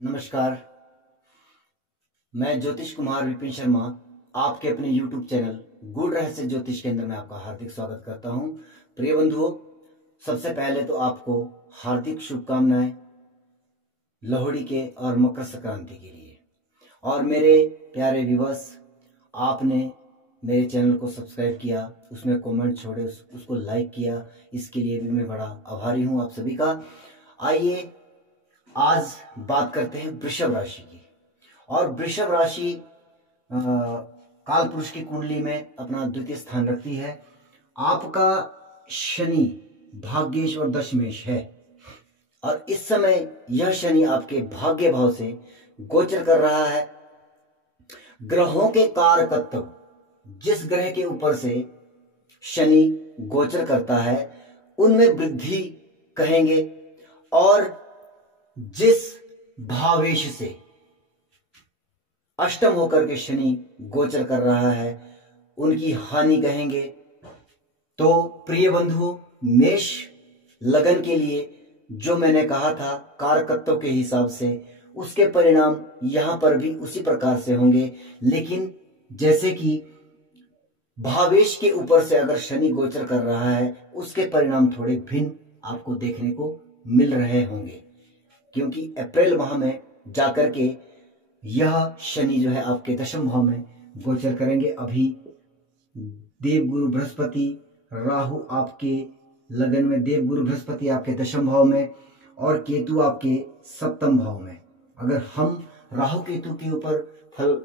नमस्कार। मैं ज्योतिष कुमार विपिन शर्मा आपके अपने YouTube चैनल गूढ़ रहस्य ज्योतिष के अंदर में आपका हार्दिक स्वागत करता हूं। प्रिय बंधुओं, सबसे पहले तो आपको हार्दिक शुभकामनाएं लोहड़ी के और मकर संक्रांति के लिए। और मेरे प्यारे व्यूअर्स, आपने मेरे चैनल को सब्सक्राइब किया, उसमें कमेंट छोड़े, उसको लाइक किया, इसके लिए भी मैं बड़ा आभारी हूं आप सभी का। आइए आज बात करते हैं वृषभ राशि की। और वृषभ राशि काल पुरुष की कुंडली में अपना द्वितीय स्थान रखती है। आपका शनि भाग्येश और दशमेश है और इस समय यह शनि आपके भाग्य भाव से गोचर कर रहा है। ग्रहों के कारकत्व जिस ग्रह के ऊपर से शनि गोचर करता है उनमें वृद्धि कहेंगे, और जिस भावेश से अष्टम होकर के शनि गोचर कर रहा है उनकी हानि कहेंगे। तो प्रिय बंधु, मेष लगन के लिए जो मैंने कहा था कारकत्व के हिसाब से, उसके परिणाम यहां पर भी उसी प्रकार से होंगे। लेकिन जैसे कि भावेश के ऊपर से अगर शनि गोचर कर रहा है उसके परिणाम थोड़े भिन्न आपको देखने को मिल रहे होंगे, क्योंकि अप्रैल माह में जाकर के यह शनि जो है आपके दशम भाव में गोचर करेंगे। अभी देवगुरु बृहस्पति, राहु आपके लगन में, देवगुरु बृहस्पति आपके दशम भाव में और केतु आपके सप्तम भाव में। अगर हम राहु केतु के ऊपर फल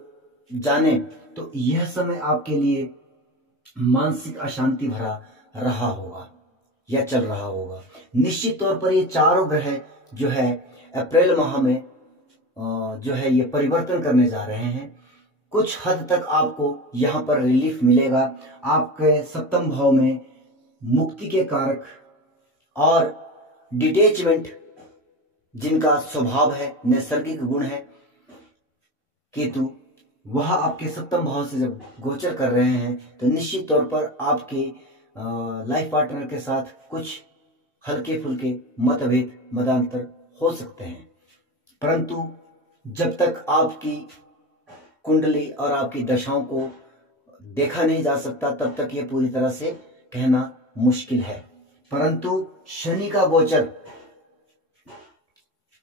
जाने तो यह समय आपके लिए मानसिक अशांति भरा रहा होगा या चल रहा होगा। निश्चित तौर पर ये चारों ग्रह जो है अप्रैल माह में जो है ये परिवर्तन करने जा रहे हैं। कुछ हद तक आपको यहां पर रिलीफ मिलेगा। आपके सप्तम भाव में मुक्ति के कारक और डिटैचमेंट जिनका स्वभाव है, नैसर्गिक गुण है केतु, वह आपके सप्तम भाव से जब गोचर कर रहे हैं तो निश्चित तौर पर आपके लाइफ पार्टनर के साथ कुछ हल्के फुल्के मतभेद मतांतर हो सकते हैं, परंतु जब तक आपकी कुंडली और आपकी दशाओं को देखा नहीं जा सकता तब तक यह पूरी तरह से कहना मुश्किल है। परंतु शनि का गोचर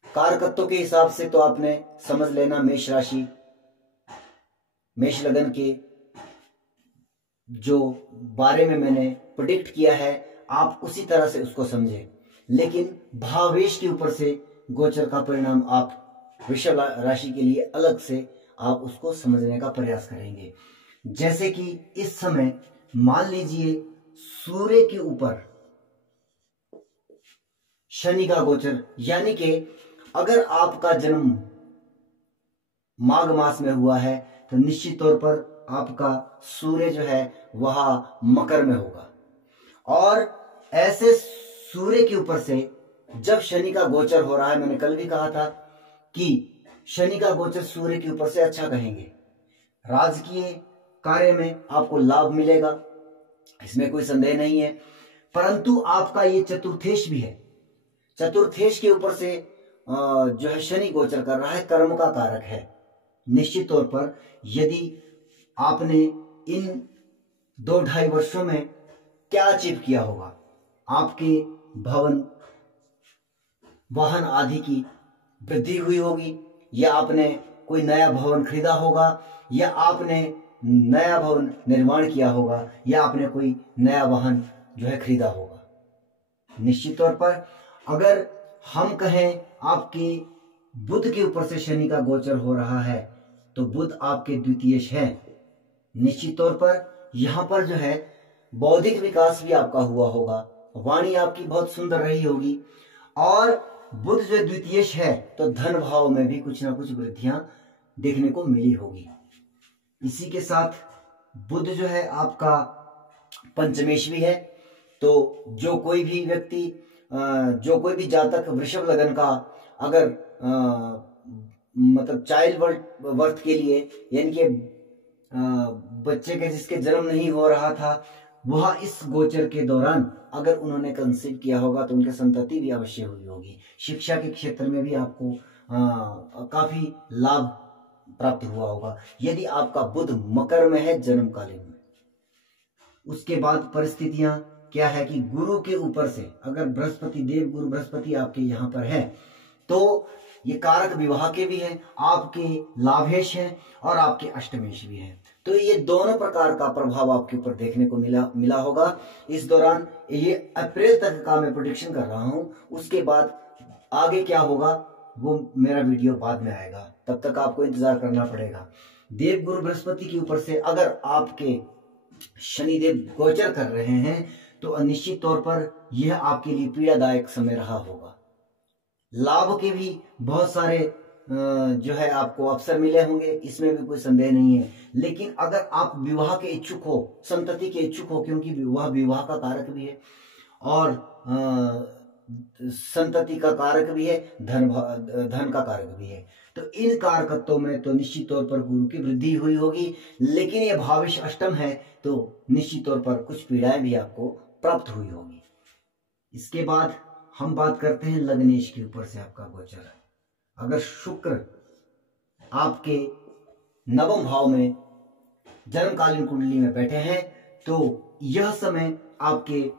कारकत्व के हिसाब से तो आपने समझ लेना, मेष राशि, मेष लगन के जो बारे में मैंने प्रेडिक्ट किया है आप उसी तरह से उसको समझें। लेकिन भावेश के ऊपर से गोचर का परिणाम आप वृषभ राशि के लिए अलग से आप उसको समझने का प्रयास करेंगे। जैसे कि इस समय मान लीजिए सूर्य के ऊपर शनि का गोचर, यानी कि अगर आपका जन्म माघ मास में हुआ है तो निश्चित तौर पर आपका सूर्य जो है वह मकर में होगा। और ऐसे सूर्य के ऊपर से जब शनि का गोचर हो रहा है, मैंने कल भी कहा था कि शनि का गोचर सूर्य के ऊपर से अच्छा कहेंगे, राजकीय कार्य में आपको लाभ मिलेगा, इसमें कोई संदेह नहीं है। परंतु आपका ये चतुर्थेश भी है, चतुर्थेश के ऊपर से जो है शनि गोचर कर रहा है, कर्म का कारक है। निश्चित तौर पर यदि आपने इन 2-2.5 वर्षों में क्या अचीव किया होगा, आपके भवन वाहन आदि की वृद्धि हुई होगी, या आपने कोई नया भवन खरीदा होगा, या आपने नया भवन निर्माण किया होगा, या आपने कोई नया वाहन जो है खरीदा होगा। निश्चित तौर पर अगर हम कहें आपके बुध के ऊपर से शनि का गोचर हो रहा है तो बुध आपके द्वितीयेश है। निश्चित तौर पर यहां पर जो है बौद्धिक विकास भी आपका हुआ होगा, वाणी आपकी बहुत सुंदर रही होगी, और बुध जो द्वितीयेश है तो धन भाव में भी कुछ ना कुछ वृद्धियां देखने को मिली होगी। इसी के साथ बुध जो है आपका पंचमेश भी है। तो जो कोई भी व्यक्ति, जो कोई भी जातक वृषभ लगन का अगर मतलब चाइल्ड बर्थ के लिए, यानी कि बच्चे के जिसके जन्म नहीं हो रहा था, वह इस गोचर के दौरान अगर उन्होंने कंसीव किया होगा तो उनके संतति भी अवश्य हुई होगी। शिक्षा के क्षेत्र में भी आपको काफी लाभ प्राप्त हुआ होगा। यदि आपका बुध मकर में है जन्मकालीन में, उसके बाद परिस्थितियां क्या है कि गुरु के ऊपर से अगर बृहस्पति, देव गुरु बृहस्पति आपके यहाँ पर है तो ये कारक विवाह के भी हैं, आपके लाभेश हैं और आपके अष्टमेश भी हैं। तो ये दोनों प्रकार का प्रभाव आपके ऊपर देखने को मिला होगा इस दौरान। ये अप्रैल तक का मैं प्रेडिक्शन कर रहा हूं, उसके बाद आगे क्या होगा वो मेरा वीडियो बाद में आएगा, तब तक आपको इंतजार करना पड़ेगा। देव गुरु बृहस्पति के ऊपर से अगर आपके शनिदेव गोचर कर रहे हैं तो निश्चित तौर पर यह आपके लिए पीड़ादायक समय रहा होगा। लाभ के भी बहुत सारे जो है आपको अवसर मिले होंगे, इसमें भी कोई संदेह नहीं है। लेकिन अगर आप विवाह के इच्छुक हो, संतति के इच्छुक हो, क्योंकि विवाह का कारक भी है और संतति का कारक भी है, धन का कारक भी है, तो इन कारकत्वों में तो निश्चित तौर पर गुरु की वृद्धि हुई होगी। लेकिन ये भावेश अष्टम है तो निश्चित तौर पर कुछ पीड़ाएं भी आपको प्राप्त हुई होगी। इसके बाद हम बात करते हैं लग्नेश के ऊपर से आपका गोचर। अगर शुक्र आपके नवम भाव में जन्मकालीन कुंडली में बैठे हैं तो यह समय आपके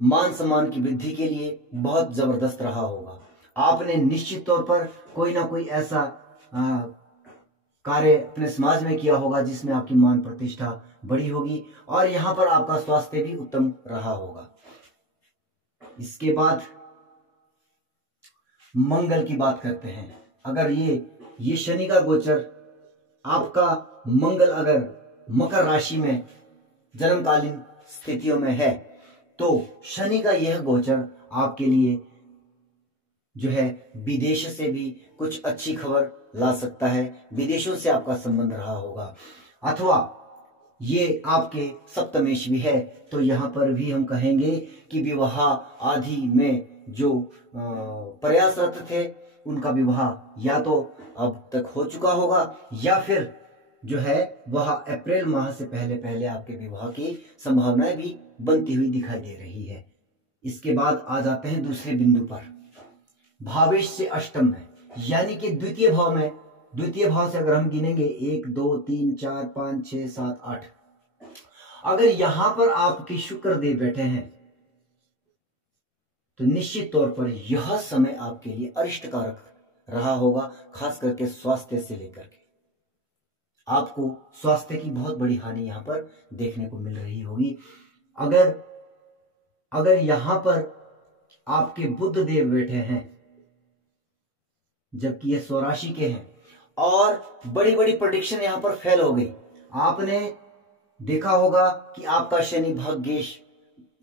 मान सम्मान की वृद्धि के लिए बहुत जबरदस्त रहा होगा। आपने निश्चित तौर पर कोई ना कोई ऐसा कार्य अपने समाज में किया होगा जिसमें आपकी मान प्रतिष्ठा बड़ी होगी और यहाँ पर आपका स्वास्थ्य भी उत्तम रहा होगा। इसके बाद मंगल की बात करते हैं। अगर ये शनि का गोचर आपका मंगल अगर मकर राशि में जन्मकालीन स्थितियों में है तो शनि का यह गोचर आपके लिए जो है विदेश से भी कुछ अच्छी खबर ला सकता है, विदेशों से आपका संबंध रहा होगा। अथवा ये आपके सप्तमेश भी है तो यहाँ पर भी हम कहेंगे कि विवाह आदि में जो प्रयासरत थे उनका विवाह या तो अब तक हो चुका होगा या फिर जो है वह अप्रैल माह से पहले आपके विवाह की संभावनाएं भी बनती हुई दिखाई दे रही है। इसके बाद आ जाते हैं दूसरे बिंदु पर, भावेश से अष्टम में, यानी कि द्वितीय भाव में। द्वितीय भाव से अगर हम गिनेंगे 1 2 3 4 5 6 7 8, अगर यहां पर आपके शुक्र देव बैठे हैं तो निश्चित तौर पर यह समय आपके लिए अरिष्टकारक रहा होगा, खास करके स्वास्थ्य से लेकर के आपको स्वास्थ्य की बहुत बड़ी हानि यहां पर देखने को मिल रही होगी। अगर यहां पर आपके बुध देव बैठे हैं जबकि ये स्वराशि के हैं और बड़ी बड़ी प्रेडिक्शन यहां पर फेल हो गई। आपने देखा होगा कि आपका शनि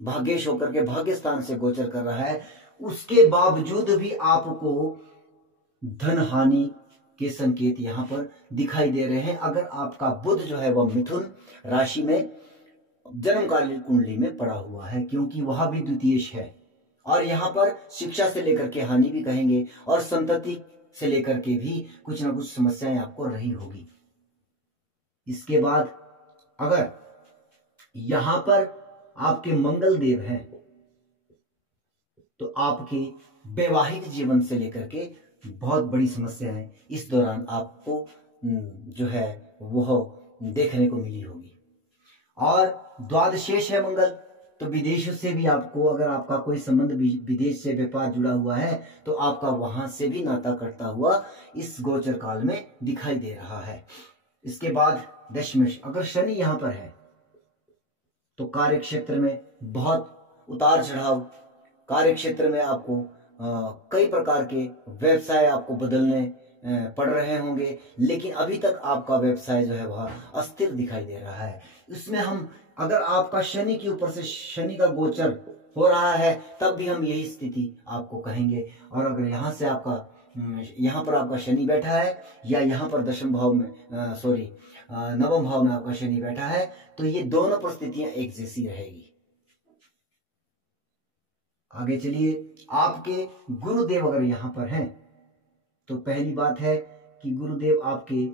भाग्येश होकर के भाग्य स्थान से गोचर कर रहा है, उसके बावजूद भी आपको धन हानि के संकेत यहां पर दिखाई दे रहे हैं। अगर आपका बुध जो है वह मिथुन राशि में जन्मकालीन कुंडली में पड़ा हुआ है, क्योंकि वह भी द्वितीयेश है और यहां पर शिक्षा से लेकर के हानि भी कहेंगे और संतति से लेकर के भी कुछ ना कुछ समस्याएं आपको रही होगी। इसके बाद अगर यहां पर आपके मंगल देव हैं तो आपके वैवाहिक जीवन से लेकर के बहुत बड़ी समस्याएं इस दौरान आपको जो है वह देखने को मिली होगी। और द्वादशेश है मंगल, तो विदेशों से भी आपको, अगर आपका कोई संबंध विदेश से व्यापार जुड़ा हुआ है तो आपका वहां से भी नाता कटता हुआ इस गोचर काल में दिखाई दे रहा है। इसके बाद दशमेश, अगर शनि यहां पर है तो कार्य क्षेत्र में बहुत उतार चढ़ाव, कार्य क्षेत्र में आपको कई प्रकार के व्यवसाय आपको बदलने पड़ रहे होंगे, लेकिन अभी तक आपका व्यवसाय जो है वह अस्थिर दिखाई दे रहा है। इसमें हम अगर आपका शनि के ऊपर से शनि का गोचर हो रहा है तब भी हम यही स्थिति आपको कहेंगे। और अगर यहाँ पर आपका शनि बैठा है या यहाँ पर दशम भाव में नवम भाव में आपका शनि बैठा है तो ये दोनों परिस्थितियां एक जैसी रहेगी। आगे चलिए, आपके गुरुदेव अगर यहां पर हैं तो पहली बात है कि गुरुदेव आपके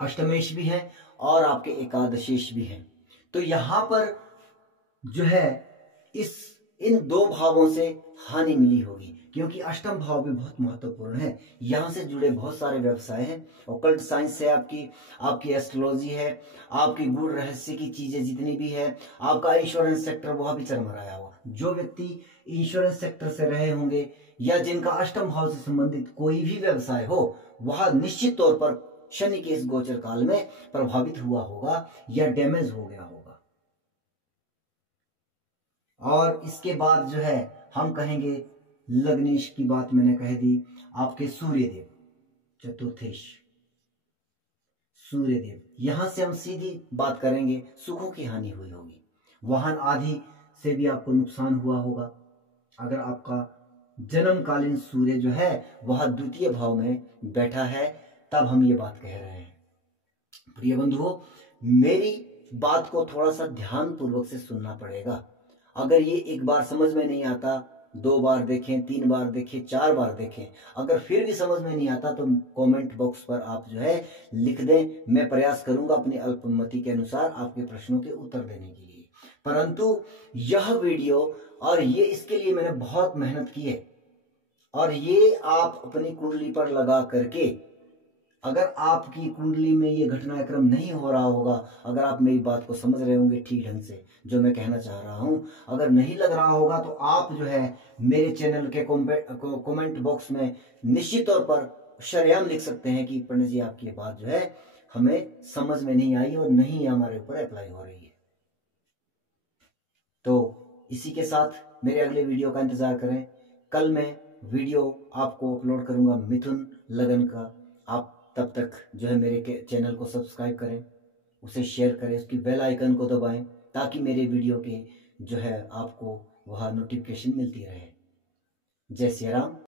अष्टमेश भी हैं और आपके एकादशेश भी हैं। तो यहां पर जो है इन दो भावों से हानि मिली होगी, क्योंकि अष्टम भाव भी बहुत महत्वपूर्ण है। यहाँ से जुड़े बहुत सारे व्यवसाय हैं। ऑकल्ट साइंस है, आपकी एस्ट्रोलॉजी है, आपकी गूढ़ रहस्य की चीजें जितनी भी है, आपका इंश्योरेंस सेक्टर वह भी चरमराया हुआ। जो व्यक्ति इंश्योरेंस सेक्टर से रहे होंगे या जिनका अष्टम भाव से संबंधित कोई भी व्यवसाय हो, वह निश्चित तौर पर शनि के इस गोचर काल में प्रभावित हुआ होगा या डैमेज हो गया होगा। और इसके बाद जो है हम कहेंगे लग्नेश की बात मैंने कह दी। आपके सूर्यदेव चतुर्थेश, सूर्यदेव, यहां से हम सीधी बात करेंगे। सुखों की हानि हुई होगी, वाहन आदि से भी आपको नुकसान हुआ होगा। अगर आपका जन्मकालीन सूर्य जो है वह द्वितीय भाव में बैठा है, तब हम ये बात कह रहे हैं। प्रिय बंधुओं, मेरी बात को थोड़ा सा ध्यान पूर्वक से सुनना पड़ेगा। अगर ये एक बार समझ में नहीं आता, 2 बार देखें, 3 बार देखें, 4 बार देखें, अगर फिर भी समझ में नहीं आता तो कमेंट बॉक्स पर आप जो है लिख दें। मैं प्रयास करूंगा अपनी अल्पमति के अनुसार आपके प्रश्नों के उत्तर देने के लिए। परंतु यह वीडियो और ये इसके लिए मैंने बहुत मेहनत की है, और ये आप अपनी कुंडली पर लगा करके, अगर आपकी कुंडली में ये घटनाक्रम नहीं हो रहा होगा, अगर आप मेरी बात को समझ रहे होंगे ठीक ढंग से जो मैं कहना चाह रहा हूं, अगर नहीं लग रहा होगा तो आप जो है मेरे चैनल के कमेंट बॉक्स में निश्चित तौर पर शरेआम लिख सकते हैं कि पंडित जी आपकी बात जो है हमें समझ में नहीं आई और नहीं हमारे ऊपर अप्लाई हो रही है। तो इसी के साथ मेरे अगले वीडियो का इंतजार करें। कल मैं वीडियो आपको अपलोड करूंगा मिथुन लगन का। आप तब तक जो है मेरे चैनल को सब्सक्राइब करें, उसे शेयर करें, उसकी बेल आइकन को दबाएं, ताकि मेरे वीडियो के जो है आपको वह नोटिफिकेशन मिलती रहे। जय श्री राम।